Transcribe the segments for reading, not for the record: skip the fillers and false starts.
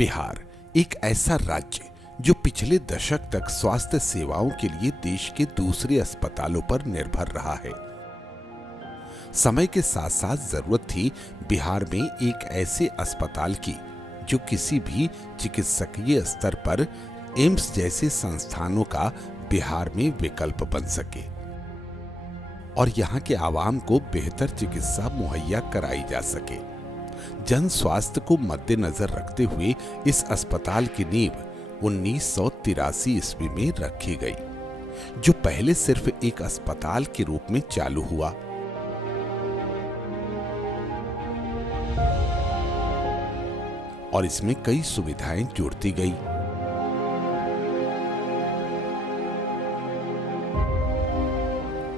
बिहार एक ऐसा राज्य जो पिछले दशक तक स्वास्थ्य सेवाओं के लिए देश के दूसरे अस्पतालों पर निर्भर रहा है। समय के साथ साथ जरूरत थी बिहार में एक ऐसे अस्पताल की जो किसी भी चिकित्सकीय स्तर पर एम्स जैसे संस्थानों का बिहार में विकल्प बन सके और यहाँ के आवाम को बेहतर चिकित्सा मुहैया कराई जा सके। जन स्वास्थ्य को मद्देनजर रखते हुए इस अस्पताल की नींव 1983 ईस्वी में रखी गई, जो पहले सिर्फ एक अस्पताल के रूप में चालू हुआ। और इसमें कई सुविधाएं जोड़ती गई।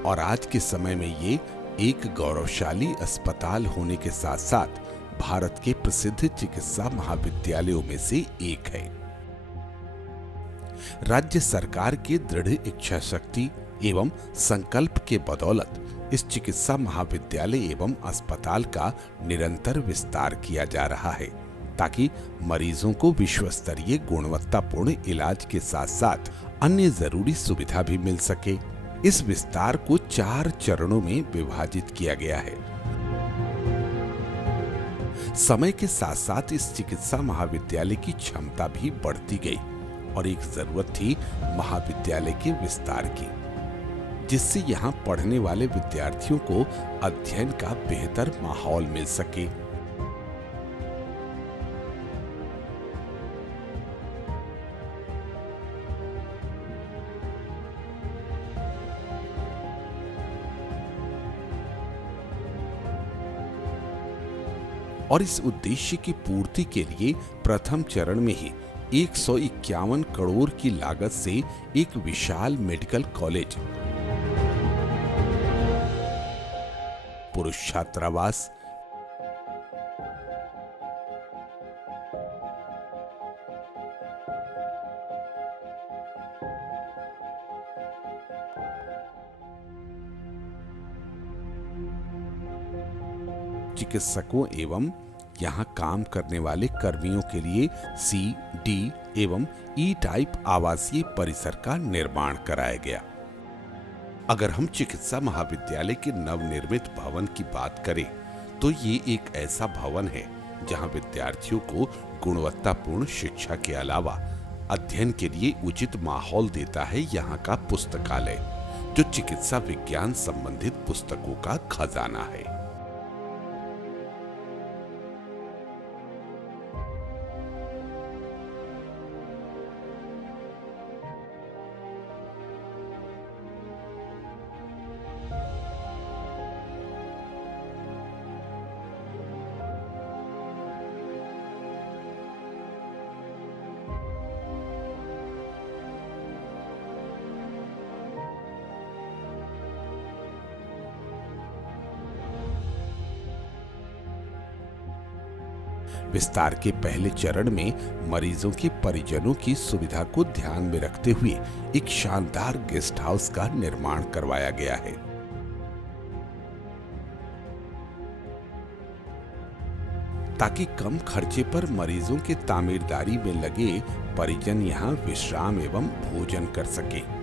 और आज के समय में ये एक गौरवशाली अस्पताल होने के साथ साथ भारत के प्रसिद्ध चिकित्सा महाविद्यालयों में से एक है। राज्य सरकार के दृढ़ इच्छा शक्ति एवं संकल्प के बदौलत इस चिकित्सा महाविद्यालय एवं अस्पताल का निरंतर विस्तार किया जा रहा है, ताकि मरीजों को विश्व स्तरीय गुणवत्तापूर्ण इलाज के साथ साथ अन्य जरूरी सुविधा भी मिल सके। इस विस्तार को 4 चरणों में विभाजित किया गया है। समय के साथ साथ इस चिकित्सा महाविद्यालय की क्षमता भी बढ़ती गई और एक जरूरत थी महाविद्यालय के विस्तार की, जिससे यहाँ पढ़ने वाले विद्यार्थियों को अध्ययन का बेहतर माहौल मिल सके। और इस उद्देश्य की पूर्ति के लिए प्रथम चरण में ही 151 करोड़ की लागत से एक विशाल मेडिकल कॉलेज, पुरुष छात्रावास, चिकित्सकों एवं यहाँ काम करने वाले कर्मियों के लिए सी, डी एवं ई टाइप आवासीय परिसर का निर्माण कराया गया। अगर हम चिकित्सा महाविद्यालय के नवनिर्मित भवन की बात करें तो ये एक ऐसा भवन है जहाँ विद्यार्थियों को गुणवत्तापूर्ण शिक्षा के अलावा अध्ययन के लिए उचित माहौल देता है यहाँ का पुस्तकालय, जो चिकित्सा विज्ञान संबंधित पुस्तकों का खजाना है। विस्तार के पहले चरण में मरीजों के परिजनों की सुविधा को ध्यान में रखते हुए एक शानदार गेस्ट हाउस का निर्माण करवाया गया है। ताकि कम खर्चे पर मरीजों के तामीरदारी में लगे परिजन यहां विश्राम एवं भोजन कर सके।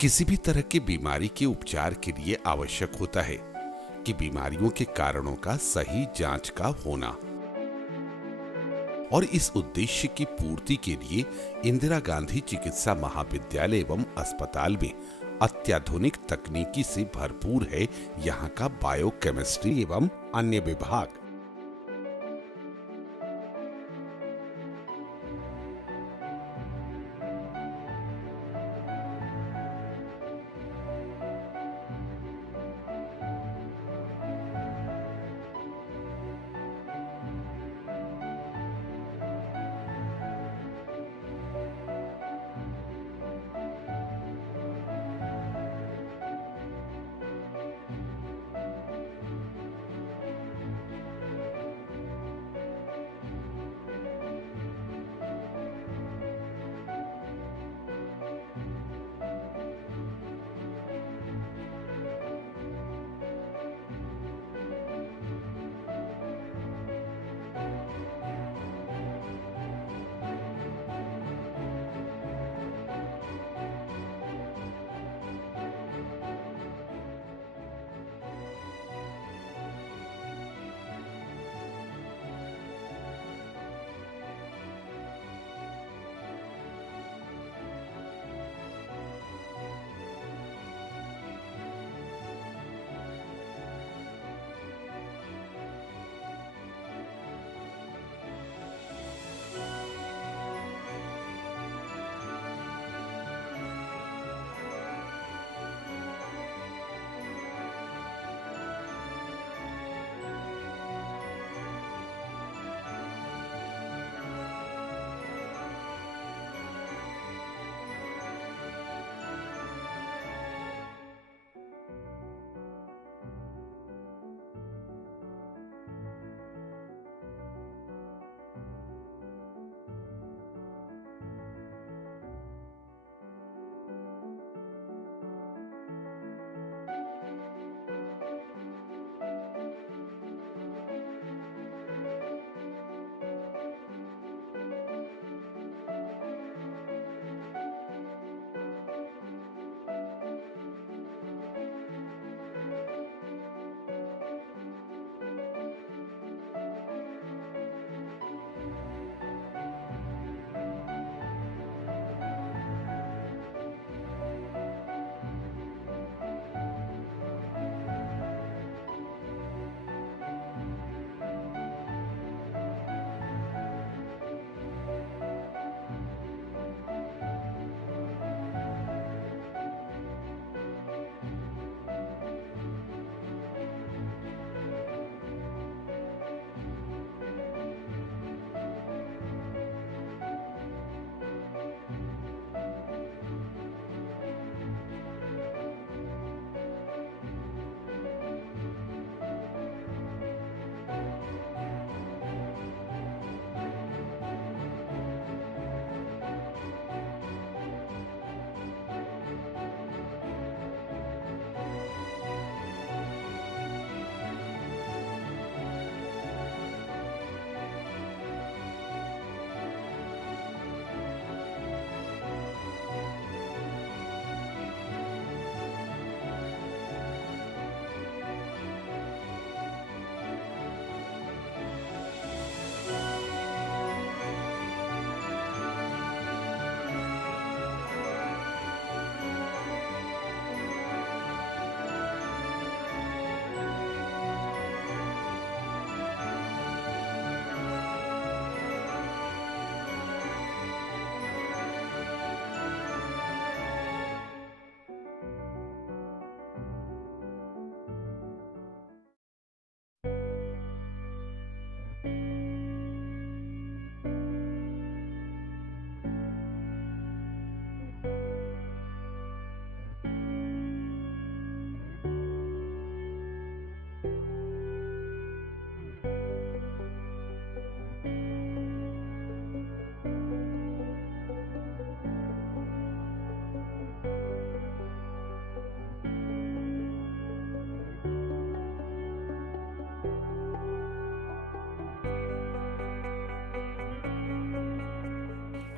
किसी भी तरह की बीमारी के उपचार के लिए आवश्यक होता है कि बीमारियों के कारणों का सही जांच का होना। और इस उद्देश्य की पूर्ति के लिए इंदिरा गांधी चिकित्सा महाविद्यालय एवं अस्पताल में अत्याधुनिक तकनीकी से भरपूर है यहाँ का बायोकेमिस्ट्री एवं अन्य विभाग।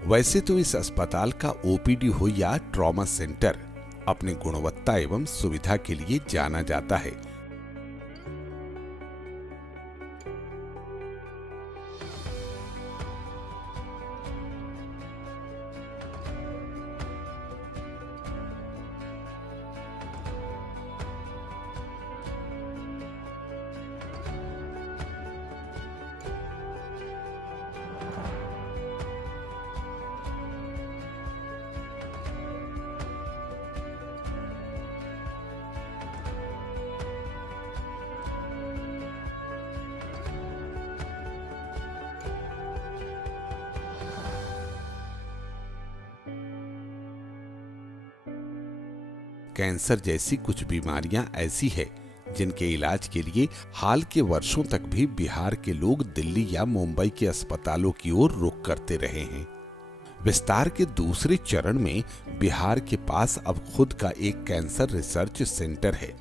वैसे तो इस अस्पताल का ओपीडी हो या ट्रॉमा सेंटर अपनी गुणवत्ता एवं सुविधा के लिए जाना जाता है। कैंसर जैसी कुछ बीमारियां ऐसी है जिनके इलाज के लिए हाल के वर्षों तक भी बिहार के लोग दिल्ली या मुंबई के अस्पतालों की ओर रुख करते रहे हैं। विस्तार के दूसरे चरण में बिहार के पास अब खुद का एक कैंसर रिसर्च सेंटर है।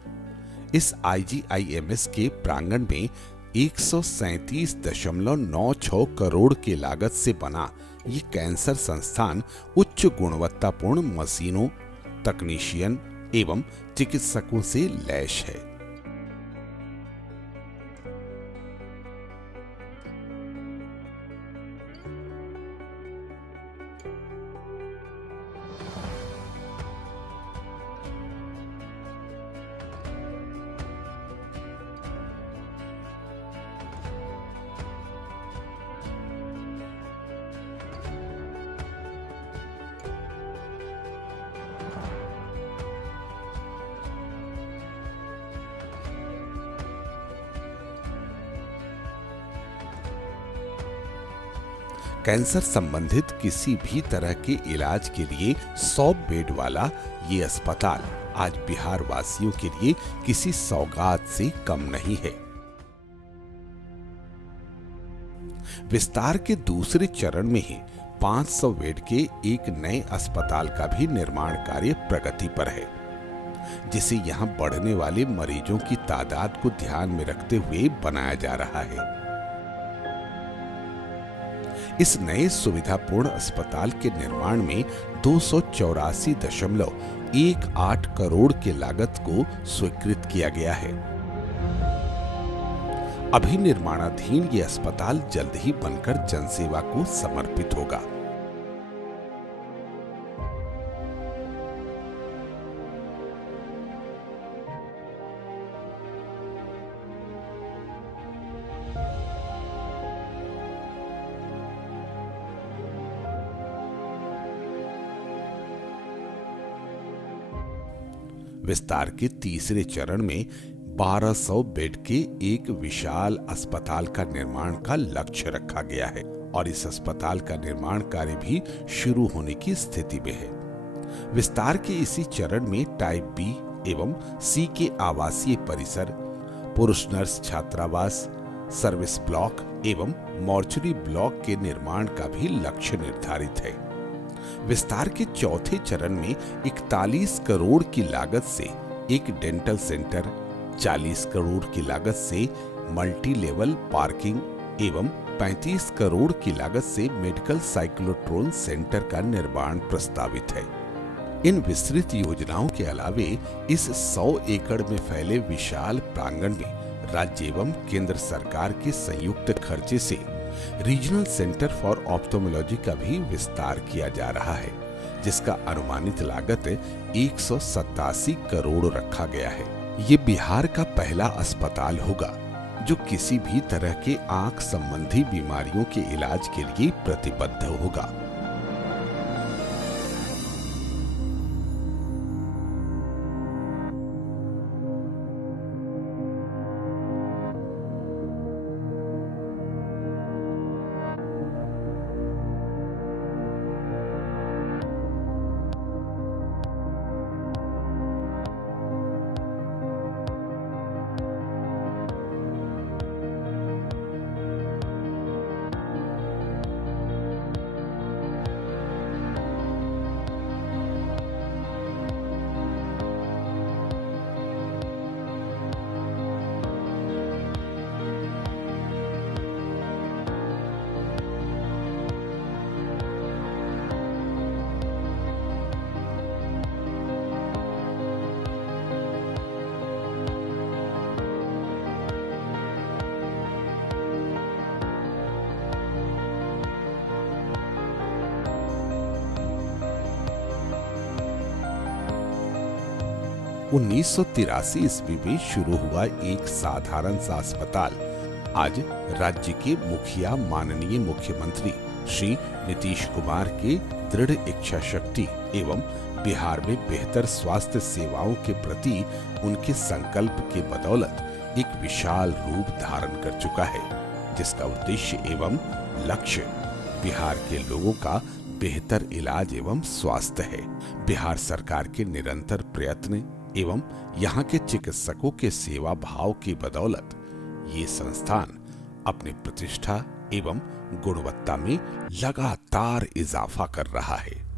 इस IGIMS के प्रांगण में 137.96 करोड़ के लागत से बना ये कैंसर संस्थान उच्च गुणवत्तापूर्ण मशीनों, तकनीशियन एवं चिकित्सकों से लैस है। कैंसर संबंधित किसी भी तरह के इलाज के लिए 100 बेड वाला ये अस्पताल आज बिहार वासियों के लिए किसी सौगात से कम नहीं है। विस्तार के दूसरे चरण में ही 500 बेड के एक नए अस्पताल का भी निर्माण कार्य प्रगति पर है, जिसे यहां बढ़ने वाले मरीजों की तादाद को ध्यान में रखते हुए बनाया जा रहा है। इस नए सुविधापूर्ण अस्पताल के निर्माण में 284.18 करोड़ के लागत को स्वीकृत किया गया है। अभी निर्माणाधीन ये अस्पताल जल्द ही बनकर जनसेवा को समर्पित होगा। विस्तार के तीसरे चरण में 1200 बेड के एक विशाल अस्पताल का निर्माण का लक्ष्य रखा गया है और इस अस्पताल का निर्माण कार्य भी शुरू होने की स्थिति में है। विस्तार के इसी चरण में टाइप बी एवं सी के आवासीय परिसर, पुरुष नर्स छात्रावास, सर्विस ब्लॉक एवं मॉर्चरी ब्लॉक के निर्माण का भी लक्ष्य निर्धारित है। विस्तार के चौथे चरण में 41 करोड़ की लागत से एक डेंटल सेंटर, 40 करोड़ की लागत से मल्टी लेवल पार्किंग एवं 35 करोड़ की लागत से मेडिकल साइक्लोट्रॉन सेंटर का निर्माण प्रस्तावित है। इन विस्तृत योजनाओं के अलावे इस 100 एकड़ में फैले विशाल प्रांगण में राज्य एवं केंद्र सरकार के संयुक्त खर्चे से रीजनल सेंटर फॉर ऑप्थोमोलॉजी का भी विस्तार किया जा रहा है, जिसका अनुमानित लागत 187 करोड़ रखा गया है। ये बिहार का पहला अस्पताल होगा जो किसी भी तरह के आंख संबंधी बीमारियों के इलाज के लिए प्रतिबद्ध होगा। 1983 ईस्वी में शुरू हुआ एक साधारण सा अस्पताल आज राज्य के मुखिया माननीय मुख्यमंत्री श्री नीतीश कुमार के दृढ़ इच्छा शक्ति एवं बिहार में बेहतर स्वास्थ्य सेवाओं के प्रति उनके संकल्प के बदौलत एक विशाल रूप धारण कर चुका है, जिसका उद्देश्य एवं लक्ष्य बिहार के लोगों का बेहतर इलाज एवं स्वास्थ्य है। बिहार सरकार के निरंतर प्रयत्न एवं यहाँ के चिकित्सकों के सेवा भाव की बदौलत ये संस्थान अपनी प्रतिष्ठा एवं गुणवत्ता में लगातार इजाफा कर रहा है।